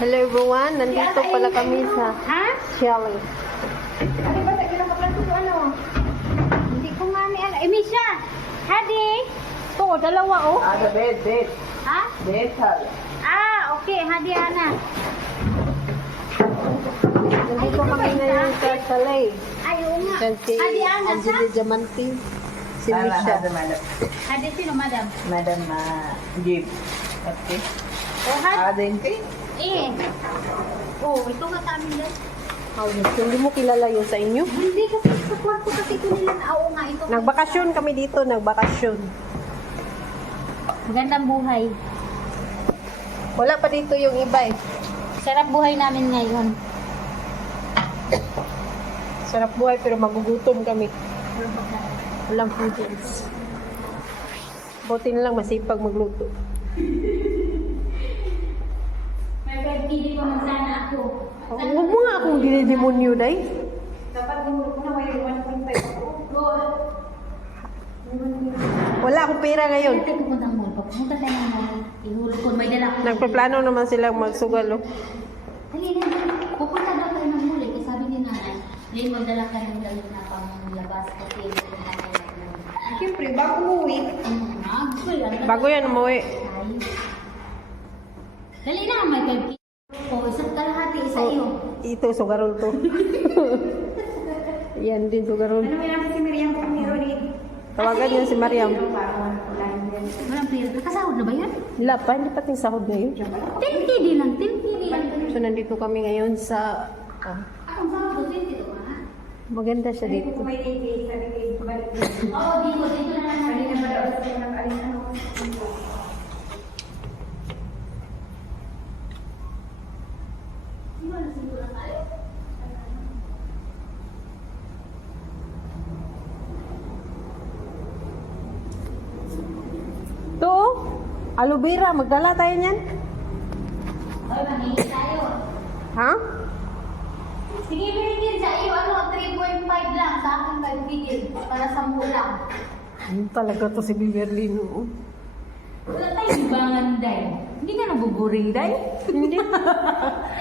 Hello everyone, nandito pala kami sa Shelly. Ano ba sa kinakapan ko ano? Hindi ko nga ni ano. Misha! Hadi! To, dalawa oh. Ada bed. Ha? Bed hal. Okay. Hadi Ana. Nandito kami ngayon sa Shelly. Ay, oo nga. Yan si Hadi Ana sa? Angeli Diamante. Si Ala, Misha. ada madam. Hadi sino, madam? Madam give. Okay. Oh, Hadi. Ada hindi. Oh, ito nga sa amin din. Oh, yes. Hindi mo kilala yun sa inyo? Hindi kasi sa kwarto kasi ito nila. Oo nga, ito. Nagbakasyon kami dito, nagbakasyon. Magandang buhay. Wala pa dito yung iba eh. Sarap buhay namin ngayon. Sarap buhay pero magugutom kami. Walang foodies. Buti na lang masipag magluto. May pagpili ko man sana ako. Oh, huwag mo nga akong dinidemonyo, day. Dapat gumulo ko na may 1.5 ako. Wala akong pera ngayon. Hindi ko pumunta ang mall. Pagpunta tayo ng mall, ihulog ko. May dala ko. Nagpaplano naman silang magsugal, oh. Dali na. Pupunta daw tayo ng mall. Kasi sabi ni nanay, ngayon magdala ka ng dalo na panglabas kasi pupunta tayo ng mall. Siyempre, bago uwi. Bago yan umuwi. Dali na, may pagpili. O, isa't kalahati, isa iyo. Ito, sugarol to. Yan din, sugarol. Ano yan si Miriam kung meron eh? Tawagan yan si Mariam. Walang pera. Nakasahod na ba yan? Wala pa, hindi pa ting sahod ngayon. 10 lang, 10 lang. So, nandito kami ngayon sa... Akong sahod, 20 to ha? maganda siya dito. Oo, dito na lang. Hindi na madaos ko ng alin ano. Ito, oh. Aloe vera. Magdala tayo niyan. Oy, mangingi tayo. Ha? Sige, binigyan sa iyo. Ano, 3.5 lang. Sa akin, 5 bigil. Para 10 lang. Ayun talaga to si Beverly, no? Wala tayong libangan, Day. Hindi ka nabuburing, Day. Hindi.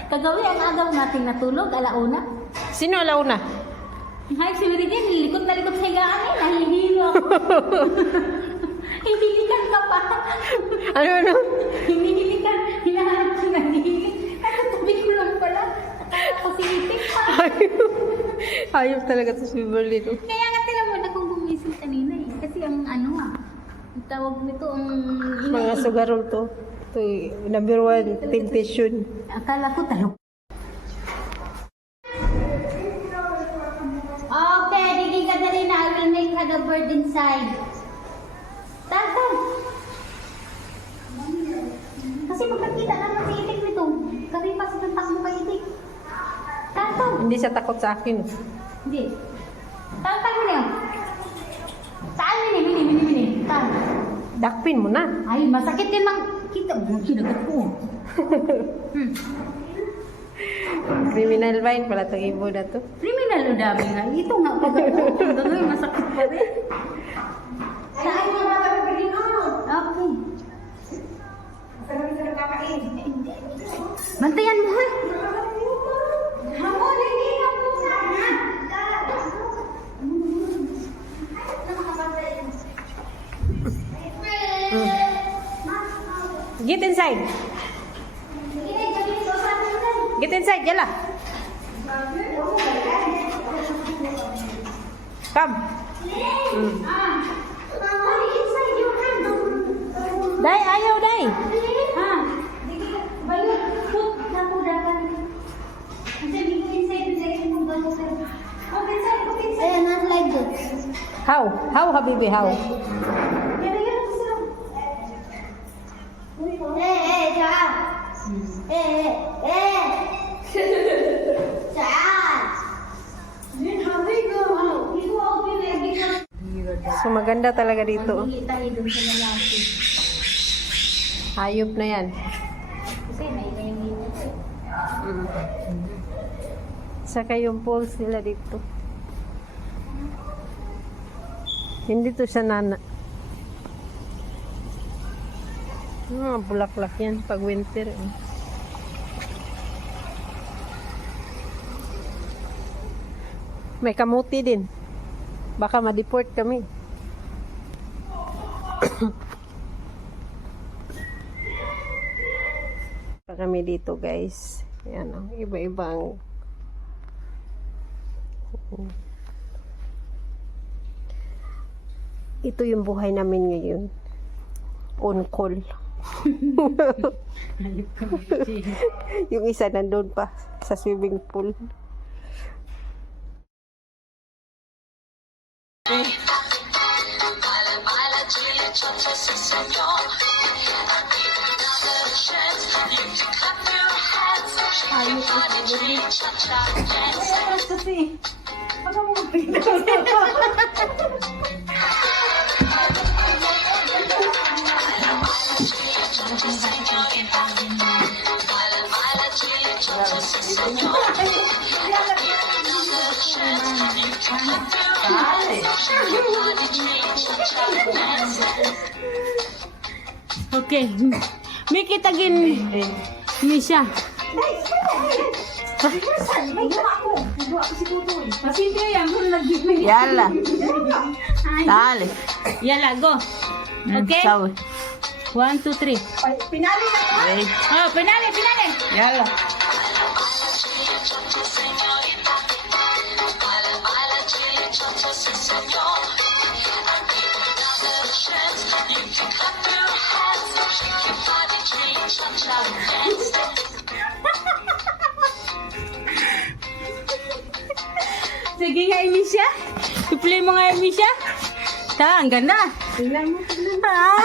Kagawi ang agaw nating natulog, alauna. Sino alauna? Hay, si Meridian, nilikot na likot sa higaan eh. Nahihilo ako. Hinilikan ka pa. Ano? Hinilikan. Hinahanap siya na hihilik. Nakatabi ko lang pala. Nakakasitik pa. Ayop talaga to si Beverly, no? Kaya nga tinaman akong gumising kanina eh. Kasi ang ano ang tawag nito ang... Mga sugarol to. Ito, number 1, temptation. Akala ko talok. Okay, diging ka dali na. I will make her the bird inside. Tatan! Kasi pagkakita naman si Itik nito, karipas ng takbo kay Itik. Tatan! Hindi siya takot sa akin. Hindi. Tatan mo niya. Saan mini? Tan. Dakpin mo na. Ay, masakit yan mang... Kita, kinagat ko. Criminal vine pala itong ibo na to. Criminal o dami nga. Ito nga, pagkakas. Hanggang ngayon, masakit pa rin. Saan mo ba ito bilhin mo? Okay. Sarap kakain. Bantayan mo, ha? Get inside. Get inside, yala. Come. Day, ayaw, day. Ha? Balot, put na po dapat. Kasi dito inside mo balot. Put inside. Eh, not like that. How? How, habibi, how? Saan? Saan? So, maganda talaga dito. Hindi tayo dun sa lalaki. Hayop na yan. Kasi may Saka yung poles nila dito. Hindi to siya nana. Bulaklak yan pag winter. May kamuti din. Baka ma-deport kami. Kami dito guys. Yan ang iba-ibang ito yung buhay namin ngayon. On call. Yung isa nandun pa sa swimming pool. Okay. May kitagin Misha. Yala. Dale. Yala, go. Okay? Sawi. 1, 2, 3. Pinali na ko. Wait. Oh, pinali. Yala. Sige nga, Misha. I-play mo nga, Misha. Ta, ang ganda. Tingnan mo. Ah.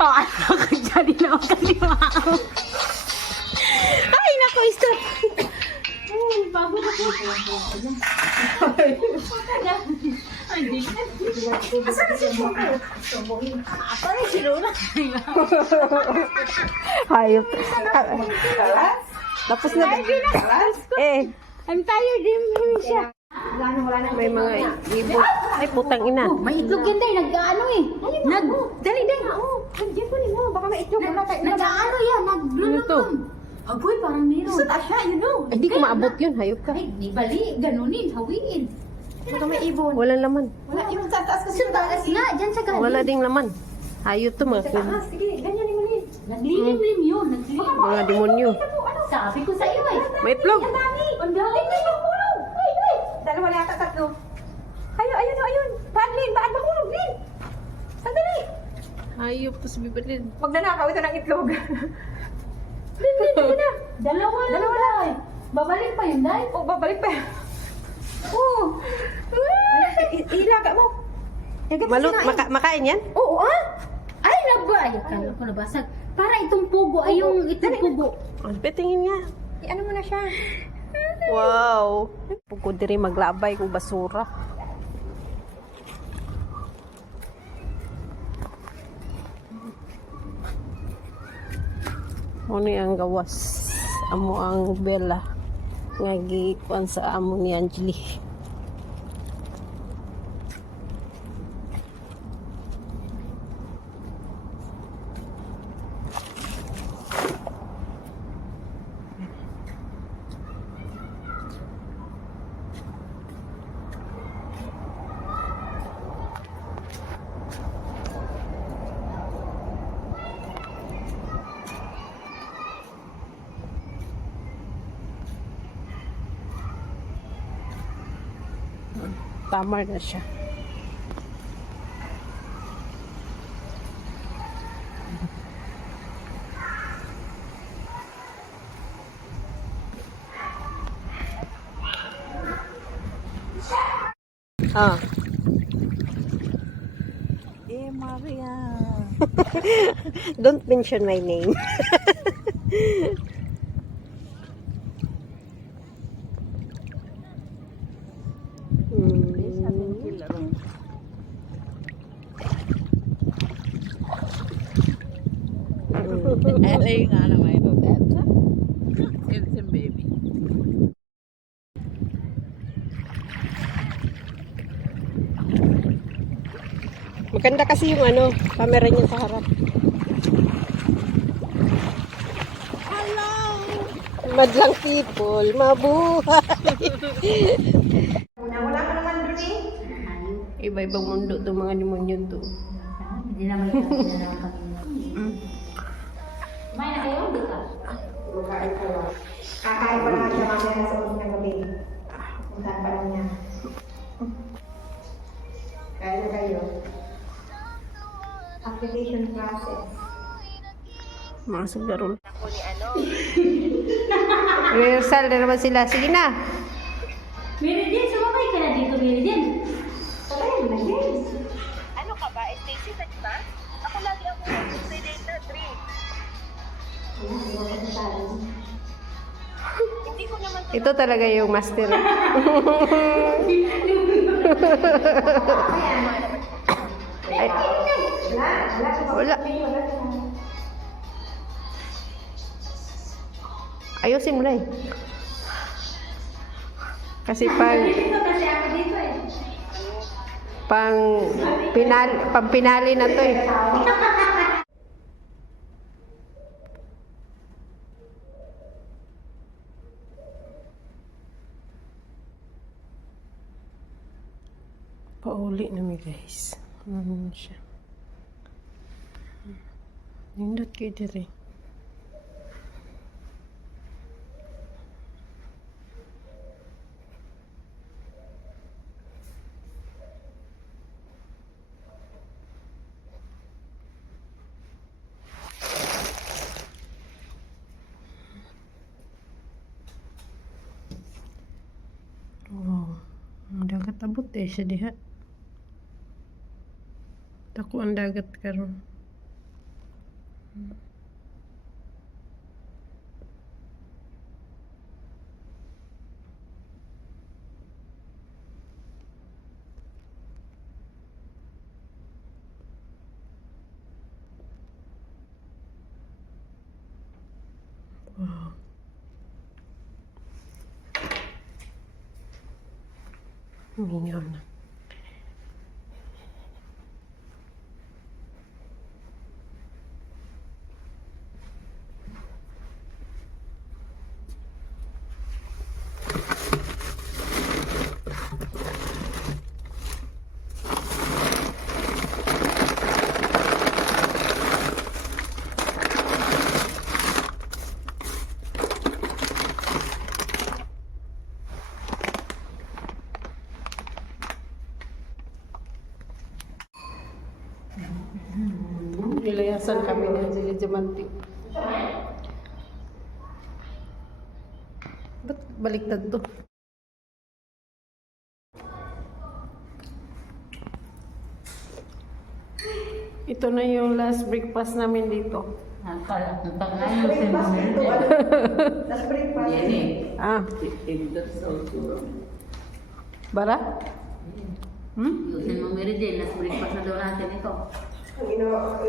Oh, ano ka dyan? Inawa ka ni Mao. Ay, naku, stop. Bago na po. Ay, di. Asan na siya po? Ako rin, si Lola. Hayop. Tapos na. Eh, I'm tired din, Misha. may mga ibon. Ay, putang ina. May itlog yan day, nag-ano eh. Dali day. Diyan ko nila. Baka may itlog. Nag-ano yan, Ano to? Agoy, parang meron. Sa tasya, Hindi ko maabot yun. Hayop ka. Ay, di bali, ganunin, hawiin. Baka may ibon. Walang laman. Wala, yung sa taas kasi. Sa taas nga, dyan sa galing. Wala ding laman. Hayop to mga Sige, ganyan mo rin. Naglilim-lim yun, naglilim. mga demonyo. Sabi ko sa iyo eh. May itlog. Ang dami. Ang galing na yung kulog. Ay. Dalawa na yata, tatlo. Ayun. Paan, Lin? Paan mahulog, Lin? Sandali. Hayop to sa bibalin. Magnanakaw ito ng itlog. Dalawa lang. Day. Babalik pa yun, Day. Oh, babalik pa. Oh. Ilaga mo. Malut, makain yan? Oo, Ay, ay, akala ko nabasag. Para itong pugo, ay yung itong pugo. Tingin nga. Ano mo na siya? Wow. Pugod diri maglabay kung basura. Ano ang gawas? Amo ang Bella. Nga gikuan sa amo ni Angeli. Tama na siya. Ah. Maria. Don't mention my name. Alay nga naman ito. It's a baby. Maganda kasi yung ano, camera niya sa harap. Madlang people, mabuhay. Wala ka naman doon eh. Iba-ibang mundo itong mga demonyo to. Hindi naman kasi na naman Kumain na kayo? Hindi ka? Kakain pa naman siya mamaya sa ulit ng gabi. Puntahan pa lang niya. Kaya na kayo. Application process. Mga sugarol. Rehearsal na naman sila. Sige na. Mary Jane, sumabay ka na dito, Mary Jane. Patay mo na, James. Ano ka ba? Stacy, ba? Ako lagi ako nag-relate na drink. Hindi ko naman Ito talaga yung master. Ay, wala. Ayusin mo na eh. Kasi Dito kasi ako dito eh. pang pinali na to eh. Pauli na mi guys. Ano siya? Nindot kayo dire. Wow. Ang dagat abot eh siya diha. Dako ang dagat karon. Wow. Mingaw na. Nilayasan kami ng sila Diamante. Ba't baliktad to? Ito na yung last breakfast namin dito. Pag-ngayon sa Mary Jane. Tapos breakfast. Ah, bara? Gusto mo Mary Jane, last breakfast na daw natin ito. Kami na, gusto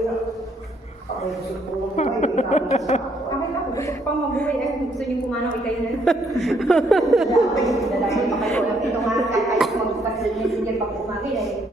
ko pang mabuhay. Ay, gusto niyo pumanaw, ikayo na. Lalaki pa kayo. Ito nga, kahit ayaw mag-start sa messenger pag umagi.